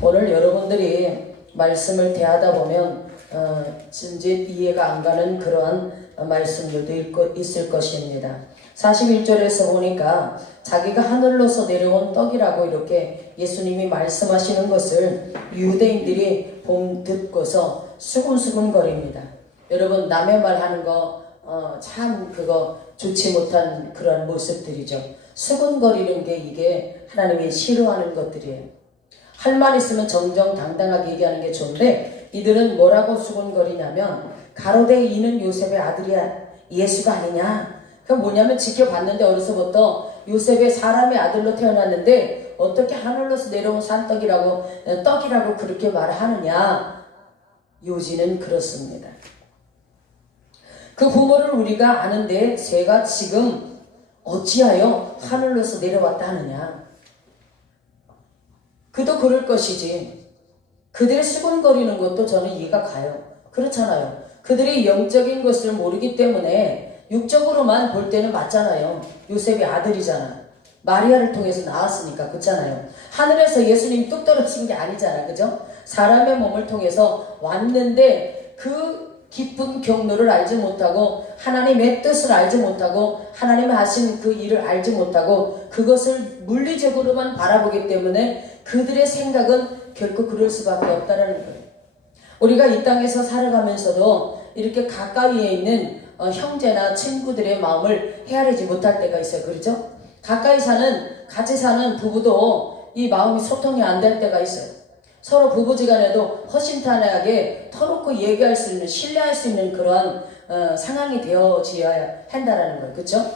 오늘 여러분들이 말씀을 대하다 보면 진짜 이해가 안 가는 그러한 말씀들도 있을 것입니다. 41절에서 보니까 자기가 하늘로서 내려온 떡이라고 이렇게 예수님이 말씀하시는 것을 유대인들이 듣고서 수근수근거립니다. 여러분, 남의 말 하는 거 참 그거 좋지 못한 그런 모습들이죠. 수근거리는 게 이게 하나님이 싫어하는 것들이에요. 할 말 있으면 정정당당하게 얘기하는 게 좋은데 이들은 뭐라고 수근거리냐면 가로대 이는 요셉의 아들이야, 예수가 아니냐. 그건 뭐냐면 지켜봤는데 어려서부터 요셉의 사람의 아들로 태어났는데 어떻게 하늘로서 내려온 떡이라고 그렇게 말하느냐. 요지는 그렇습니다. 그 부모를 우리가 아는데 새가 지금 어찌하여 하늘로서 내려왔다 하느냐. 그도 그럴 것이지. 그들의 수근거리는 것도 저는 이해가 가요. 그렇잖아요. 그들이 영적인 것을 모르기 때문에 육적으로만 볼 때는 맞잖아요. 요셉의 아들이잖아. 마리아를 통해서 나왔으니까. 그렇잖아요. 하늘에서 예수님 뚝 떨어진 게 아니잖아. 그죠? 사람의 몸을 통해서 왔는데 그 깊은 경로를 알지 못하고 하나님의 뜻을 알지 못하고 하나님이 하신 그 일을 알지 못하고 그것을 물리적으로만 바라보기 때문에 그들의 생각은 결코 그럴 수밖에 없다는 거예요. 우리가 이 땅에서 살아가면서도 이렇게 가까이에 있는 형제나 친구들의 마음을 헤아리지 못할 때가 있어요. 그렇죠? 같이 사는 부부도 이 마음이 소통이 안 될 때가 있어요. 서로 부부지간에도 허심탄회하게 터놓고 얘기할 수 있는, 신뢰할 수 있는 그러한 상황이 되어져야 한다라는 거예요. 그렇죠?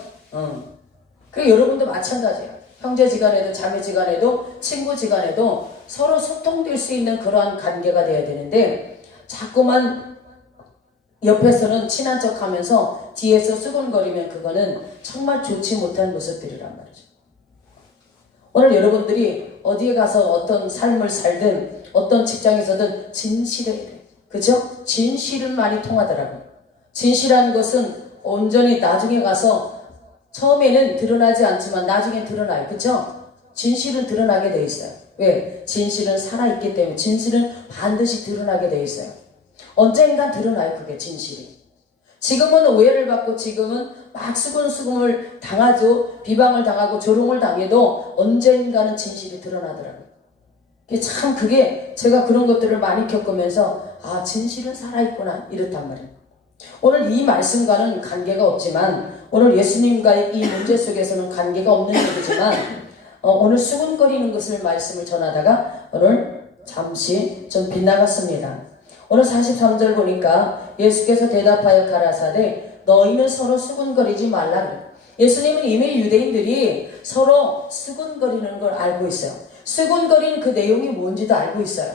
그리고 여러분도 마찬가지예요. 형제지간에도 자매지간에도 친구지간에도 서로 소통될 수 있는 그러한 관계가 되어야 되는데 자꾸만 옆에서는 친한 척하면서 뒤에서 수근거리면 그거는 정말 좋지 못한 모습들이란 말이죠. 오늘 여러분들이 어디에 가서 어떤 삶을 살든 어떤 직장에서든 진실해야 돼요. 그죠? 진실은 많이 통하더라고요. 진실한 것은 온전히 나중에 가서 처음에는 드러나지 않지만 나중에 드러나요. 그죠? 진실은 드러나게 돼 있어요. 왜? 진실은 살아있기 때문에 진실은 반드시 드러나게 돼 있어요. 언젠간 드러나요. 그게 진실이. 지금은 오해를 받고 지금은 막 수근수근을 당하죠. 비방을 당하고 조롱을 당해도 언젠가는 진실이 드러나더라고요. 그게 제가 그런 것들을 많이 겪으면서 진실은 살아있구나 이렇단 말이에요. 오늘 이 말씀과는 관계가 없지만 오늘 예수님과의 이 문제 속에서는 관계가 없는 얘기지만 오늘 수근거리는 것을 말씀을 전하다가 오늘 잠시 좀 빗나갔습니다. 오늘 43절 보니까 예수께서 대답하여 가라사대 너희는 서로 수근거리지 말라. 예수님은 이미 유대인들이 서로 수근거리는 걸 알고 있어요. 수근거리는 그 내용이 뭔지도 알고 있어요.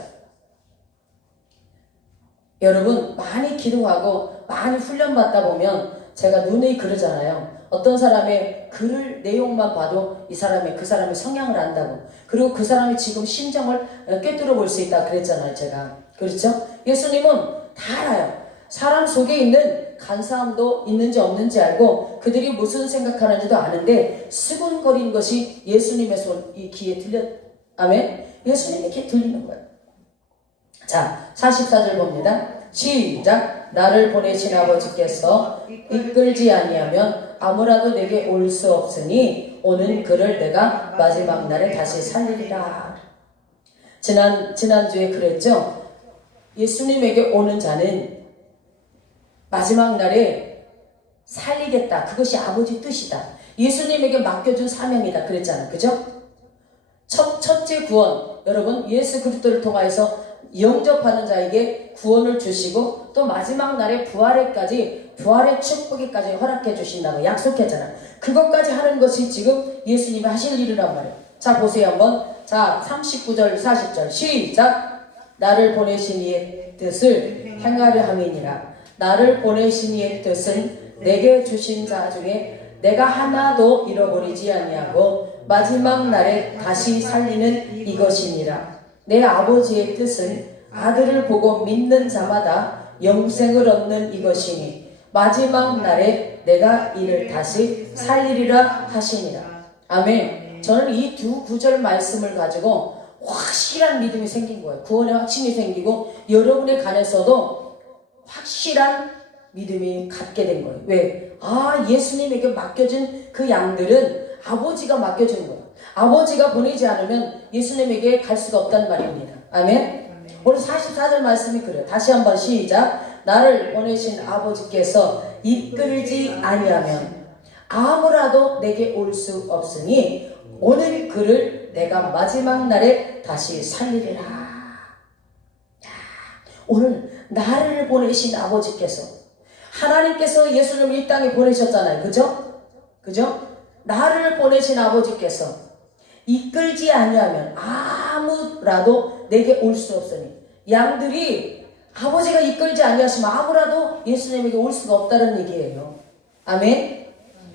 여러분 많이 기도하고 많이 훈련받다 보면 제가 누누이 그러잖아요. 어떤 사람의 글을 내용만 봐도 그 사람의 성향을 안다고. 그리고 그 사람이 지금 심정을 꿰뚫어 볼 수 있다 그랬잖아요. 제가. 그렇죠? 예수님은 다 알아요. 사람 속에 있는 간사함도 있는지 없는지 알고 그들이 무슨 생각하는지도 아는데 수근거린 것이 예수님의 이 귀에 아멘? 예수님의 귀에 들리는 거예요. 자, 44절 봅니다. 시작. 나를 보내신 아버지께서 이끌지 아니하면 아무라도 내게 올 수 없으니 오는 그를 내가 마지막 날에 다시 살리리라. 지난주에 그랬죠? 예수님에게 오는 자는 마지막 날에 살리겠다. 그것이 아버지 뜻이다. 예수님에게 맡겨준 사명이다. 그랬잖아. 그죠? 첫째 구원. 여러분, 예수 그리스도를 통하여서 영접하는 자에게 구원을 주시고 또 마지막 날에 부활의 축복에까지 허락해 주신다고 약속했잖아. 그것까지 하는 것이 지금 예수님이 하실 일이란 말이에요. 자, 보세요 한번. 자, 39절 40절 시작. 나를 보내신 이의 뜻을 행하려 함이니라. 나를 보내신 이의 뜻은 내게 주신 자 중에 내가 하나도 잃어버리지 아니하고 마지막 날에 다시 살리는 이것이니라. 내 아버지의 뜻은 아들을 보고 믿는 자마다 영생을 얻는 이것이니 마지막 날에 내가 이를 다시 살리리라 하시니라. 아멘. 저는 이 두 구절 말씀을 가지고 확실히 확실한 믿음이 생긴 거예요. 구원의 확신이 생기고 여러분에 관해서도 확실한 믿음이 갖게 된 거예요. 왜? 예수님에게 맡겨진 그 양들은 아버지가 맡겨준 거예요. 아버지가 보내지 않으면 예수님에게 갈 수가 없단 말입니다. 아멘? 오늘 44절 말씀이 그래요. 다시 한번 시작. 나를 보내신 아버지께서 이끌지 아니하면 아무라도 내게 올 수 없으니 오늘 그를 내가 마지막 날에 다시 살리리라. 오늘 나를 보내신 아버지께서, 하나님께서 예수님을 이 땅에 보내셨잖아요. 그죠? 나를 보내신 아버지께서 이끌지 아니하면 아무라도 내게 올 수 없으니, 양들이 아버지가 이끌지 아니하시면 아무라도 예수님에게 올 수가 없다는 얘기예요. 아멘?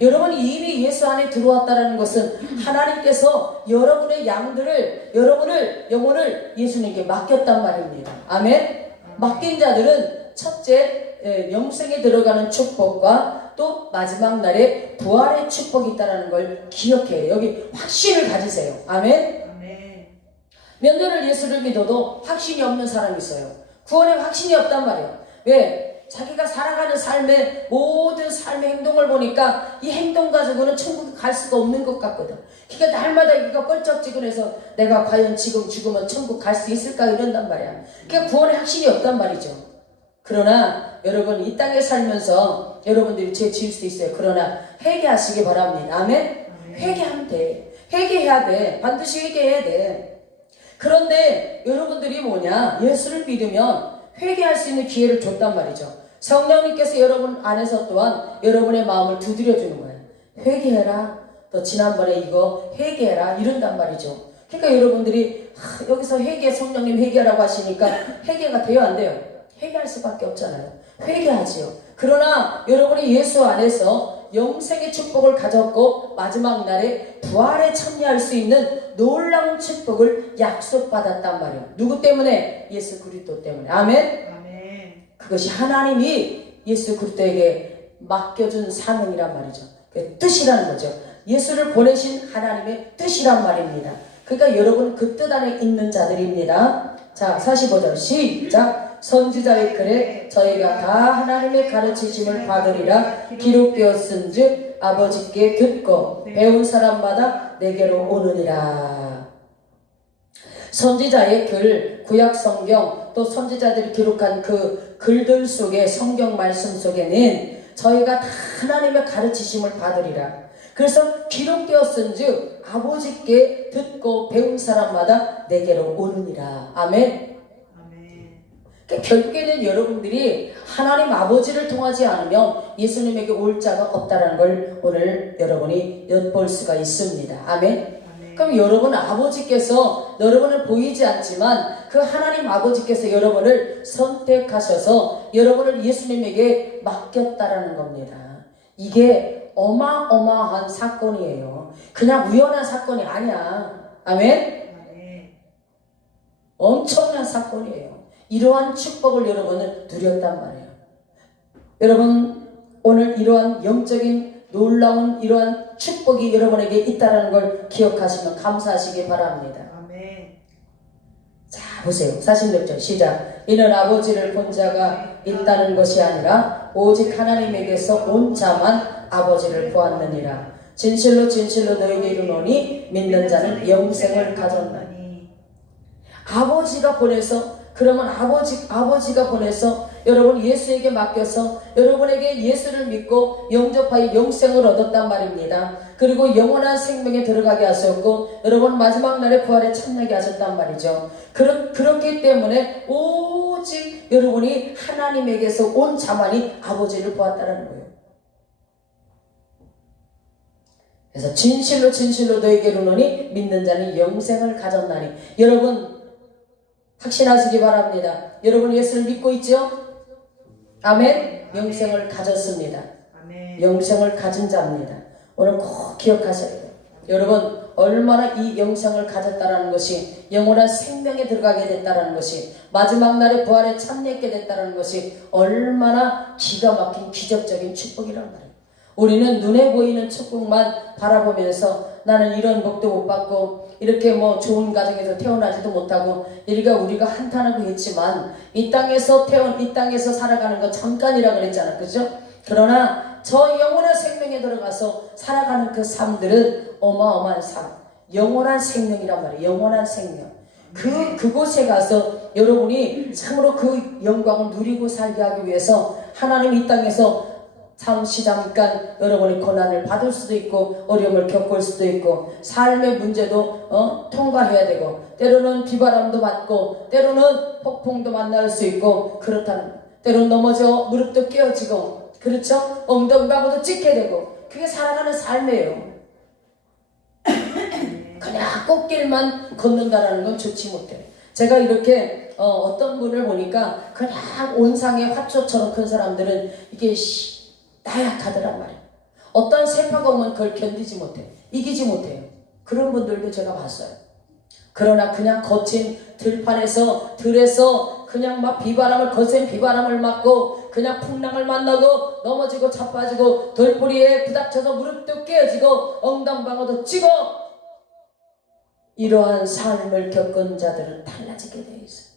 여러분이 이미 예수 안에 들어왔다는 것은 하나님께서 여러분의 양들을, 여러분을, 영혼을 예수님께 맡겼단 말입니다. 아멘? 맡긴 자들은 첫째, 영생에 들어가는 축복과 또 마지막 날에 부활의 축복이 있다는 걸 기억해요. 여기 확신을 가지세요. 아멘? 몇 년을 예수를 믿어도 확신이 없는 사람이 있어요. 구원에 확신이 없단 말이에요. 왜? 자기가 살아가는 삶의 모든 삶의 행동을 보니까 이 행동 가지고는 천국에 갈 수가 없는 것 같거든. 그러니까 날마다 이가 껄쩍지근해서 내가 과연 지금 죽으면 천국 갈 수 있을까 이런단 말이야. 그러니까 구원에 확신이 없단 말이죠. 그러나 여러분 이 땅에 살면서 여러분들이 죄 지을 수 있어요. 그러나 회개하시기 바랍니다. 아멘? 회개하면 돼. 회개해야 돼. 반드시 회개해야 돼. 그런데 여러분들이 뭐냐? 예수를 믿으면 회개할 수 있는 기회를 줬단 말이죠. 성령님께서 여러분 안에서 또한 여러분의 마음을 두드려주는 거예요. 회개해라. 또 지난번에 이거 회개해라. 이런단 말이죠. 그러니까 여러분들이 여기서 성령님 회개하라고 하시니까 회개가 돼요? 안 돼요? 회개할 수밖에 없잖아요. 회개하지요. 그러나 여러분이 예수 안에서 영생의 축복을 가졌고 마지막 날에 부활에 참여할 수 있는 놀라운 축복을 약속받았단 말이에요. 누구 때문에? 예수 그리스도 때문에. 아멘? 그것이 하나님이 예수 그리스도에게 맡겨준 사명이란 말이죠. 그 뜻이라는 거죠. 예수를 보내신 하나님의 뜻이란 말입니다. 그러니까 여러분 그 뜻 안에 있는 자들입니다. 자, 45절 시작. 선지자의 글에 저희가 다 하나님의 가르치심을 받으리라 기록되었은즉 아버지께 듣고 배운 사람마다 내게로 오느니라. 선지자의 글, 구약 성경, 또 선지자들이 기록한 그 글들 속에, 성경 말씀 속에는 저희가 다 하나님의 가르치심을 받으리라. 그래서 기록되었은즉 아버지께 듣고 배운 사람마다 내게로 오느니라. 아멘. 그러니까 결국에는 여러분들이 하나님 아버지를 통하지 않으면 예수님에게 올 자가 없다는 걸 오늘 여러분이 엿볼 수가 있습니다. 아멘. 그럼 여러분 아버지께서 여러분을 보이지 않지만 그 하나님 아버지께서 여러분을 선택하셔서 여러분을 예수님에게 맡겼다라는 겁니다. 이게 어마어마한 사건이에요. 그냥 우연한 사건이 아니야. 아멘? 엄청난 사건이에요. 이러한 축복을 여러분은 누렸단 말이에요. 여러분 오늘 이러한 영적인 놀라운 이러한 축복이 여러분에게 있다는 걸 기억하시면 감사하시기 바랍니다. 아멘. 자 보세요. 46절 시작. 이는 아버지를 본 자가 있다는 것이 아니라 오직 하나님에게서 온 자만 아버지를 보았느니라. 진실로 진실로 너희에게 이르노니 믿는 자는 영생을 가졌나니. 아버지가 보내서, 그러면 아버지가 보내서 여러분 예수에게 맡겨서 여러분에게 예수를 믿고 영접하여 영생을 얻었단 말입니다. 그리고 영원한 생명에 들어가게 하셨고 여러분 마지막 날에 부활에 참여하게 하셨단 말이죠. 그렇기 때문에 오직 여러분이 하나님에게서 온 자만이 아버지를 보았다는 거예요. 그래서 진실로 진실로 너에게 이르노니 믿는 자는 영생을 가졌나니. 여러분 확신하시기 바랍니다. 여러분 예수를 믿고 있죠? 아멘. 영생을 가졌습니다. 아멘. 영생을 가진 자입니다. 오늘 꼭 기억하셔야 돼요. 여러분 얼마나 이 영생을 가졌다라는 것이, 영원한 생명에 들어가게 됐다라는 것이, 마지막 날에 부활에 참여하게 됐다라는 것이 얼마나 기가 막힌 기적적인 축복이란 말이에요. 우리는 눈에 보이는 축복만 바라보면서 나는 이런 복도 못 받고 이렇게 뭐 좋은 가정에서 태어나지도 못하고 우리가 한탄하고 했지만 이 땅에서 살아가는 건 잠깐이라 그랬잖아. 그죠? 그러나 저 영원한 생명에 들어가서 살아가는 그 삶들은 어마어마한 삶, 영원한 생명이란 말이에요. 영원한 생명. 그곳에 가서 여러분이 참으로 그 영광을 누리고 살게 하기 위해서 하나님 이 땅에서 잠깐 여러분이 고난을 받을 수도 있고 어려움을 겪을 수도 있고 삶의 문제도 통과해야 되고 때로는 비바람도 맞고 때로는 폭풍도 만날 수 있고 그렇다는 때로는 넘어져 무릎도 깨어지고 그렇죠? 엉덩방아도 찍게 되고 그게 살아가는 삶이에요. 그냥 꽃길만 걷는다라는 건 좋지 못해. 제가 이렇게 어떤 분을 보니까 그냥 온상의 화초처럼 큰 사람들은 이게 나약하더란 말이에요. 어떤 세파가 오면 그걸 견디지 못해. 이기지 못해요. 그런 분들도 제가 봤어요. 그러나 그냥 거친 들판에서 들에서 그냥 막 거센 비바람을 맞고 그냥 풍랑을 만나고 넘어지고 자빠지고 돌뿌리에 부닥쳐서 무릎도 깨어지고 엉덩방아도 찌고 이러한 삶을 겪은 자들은 달라지게 되어 있어요.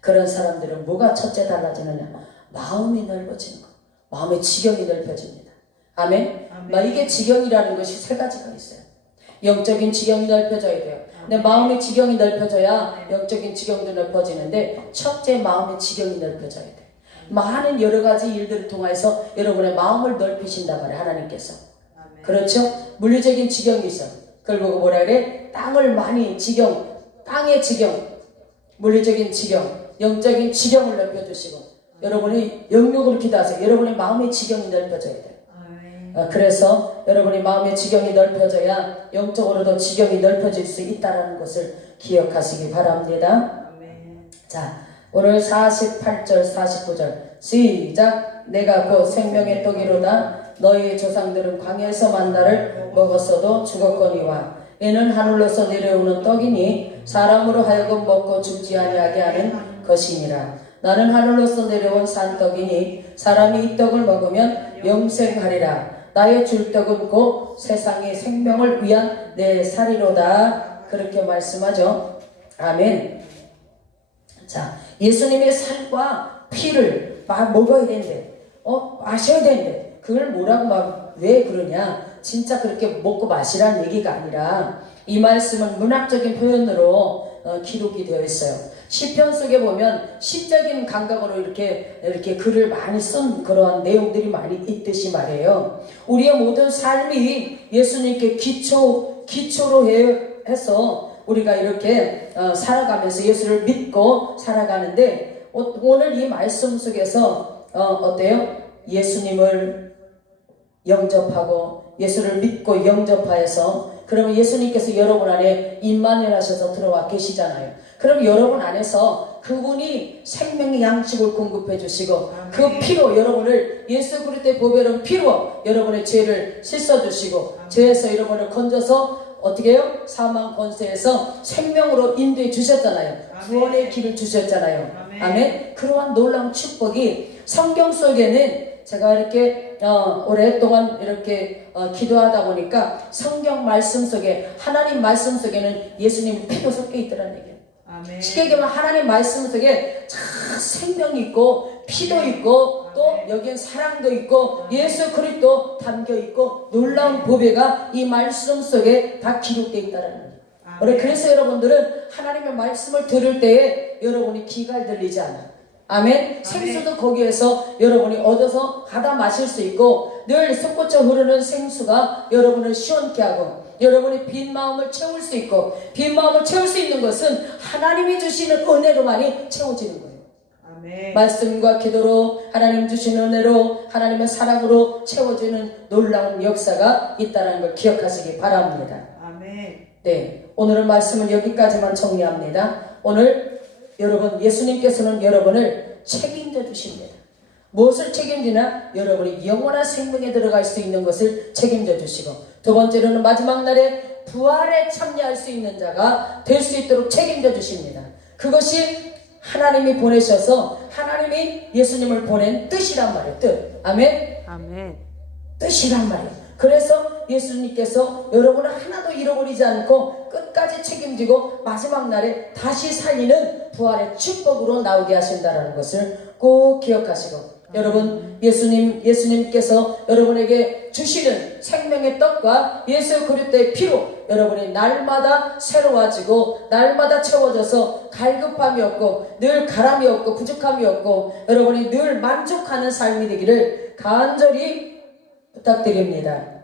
그런 사람들은 뭐가 첫째 달라지느냐? 마음이 넓어지는 것. 마음의 지경이 넓혀집니다. 아멘? 이게 지경이라는 것이 세 가지가 있어요. 영적인 지경이 넓혀져야 돼요. 내 마음의 지경이 넓혀져야 영적인 지경도 넓어지는데 첫째 마음의 지경이 넓혀져야 돼요. 많은 여러 가지 일들을 통해서 여러분의 마음을 넓히신단 말이에요. 하나님께서. 그렇죠? 물리적인 지경이 있어. 그걸 보고 뭐라 그래? 땅을 많이 땅의 지경, 물리적인 지경, 영적인 지경을 넓혀주시고 여러분이 영역으로 기도하세요. 여러분의 마음의 지경이 넓혀져야 돼요. 그래서 여러분의 마음의 지경이 넓혀져야 영적으로도 지경이 넓혀질 수 있다는 것을 기억하시기 바랍니다. 자, 오늘 48절 49절 시작. 내가 곧 생명의 떡이로다. 너희 조상들은 광야에서 만나를 먹었어도 죽었거니와 이는 하늘로서 내려오는 떡이니 사람으로 하여금 먹고 죽지 아니하게 하는 것이니라. 나는 하늘로서 내려온 산떡이니 사람이 이 떡을 먹으면 영생하리라. 나의 줄 떡은 곧 세상의 생명을 위한 내 살이로다. 그렇게 말씀하죠. 아멘. 자, 예수님의 살과 피를 먹어야 되는데 마셔야 되는데 그걸 뭐라고 왜 그러냐? 진짜 그렇게 먹고 마시라는 얘기가 아니라 이 말씀은 문학적인 표현으로 기록이 되어 있어요. 시편 속에 보면 시적인 감각으로 이렇게 글을 많이 쓴 그러한 내용들이 많이 있듯이 말이에요. 우리의 모든 삶이 예수님께 기초로 해서 우리가 이렇게 살아가면서 예수를 믿고 살아가는데 오늘 이 말씀 속에서 어때요? 예수님을 영접하고 예수를 믿고 영접하여서 그러면 예수님께서 여러분 안에 임마누엘하셔서 들어와 계시잖아요. 그럼 여러분 안에서 그분이 생명의 양식을 공급해 주시고 그 피로 여러분을 예수 그리스도의 보배로운 피로 여러분의 죄를 씻어 주시고 죄에서 여러분을 건져서 어떻게 해요? 사망 권세에서 생명으로 인도해 주셨잖아요. 구원의 길을 주셨잖아요. 아멘. 그러한 놀라운 축복이 성경 속에는 제가 이렇게 오랫동안 이렇게 기도하다 보니까 성경 말씀 속에 하나님 말씀 속에는 예수님 피도 섞여 있더라는 얘기예요. 아멘. 쉽게 얘기하면 하나님 말씀 속에 생명이 있고 피도 있고 또 여기엔 사랑도 있고 예수 그리스도 담겨 있고 놀라운 보배가 이 말씀 속에 다 기록되어 있다는 거예요. 그래서 여러분들은 하나님의 말씀을 들을 때에 여러분이 귀가 들리지 않아요. 아멘. 생수도 거기에서 여러분이 얻어서 받아 마실 수 있고 늘 솟구쳐 흐르는 생수가 여러분을 시원케 하고 여러분의 빈 마음을 채울 수 있고 빈 마음을 채울 수 있는 것은 하나님이 주시는 은혜로만이 채워지는 거예요. 아멘. 말씀과 기도로 하나님 주시는 은혜로 하나님의 사랑으로 채워지는 놀라운 역사가 있다는 걸 기억하시기 바랍니다. 아멘. 네, 오늘은 말씀을 여기까지만 정리합니다. 오늘 여러분 예수님께서는 여러분을 책임져 주십니다. 무엇을 책임지나? 여러분이 영원한 생명에 들어갈 수 있는 것을 책임져 주시고 두 번째로는 마지막 날에 부활에 참여할 수 있는 자가 될 수 있도록 책임져 주십니다. 그것이 하나님이 보내셔서 하나님이 예수님을 보낸 뜻이란 말이에요. 뜻. 아멘. 아멘. 뜻이란 말이에요. 그래서 예수님께서 여러분을 하나도 잃어버리지 않고 끝까지 책임지고 마지막 날에 다시 살리는 부활의 축복으로 나오게 하신다는 것을 꼭 기억하시고, 여러분, 예수님께서 여러분에게 주시는 생명의 떡과 예수 그리스도의 피로 여러분이 날마다 새로워지고 날마다 채워져서 갈급함이 없고 늘 가람이 없고 부족함이 없고 여러분이 늘 만족하는 삶이 되기를 간절히 부탁드립니다.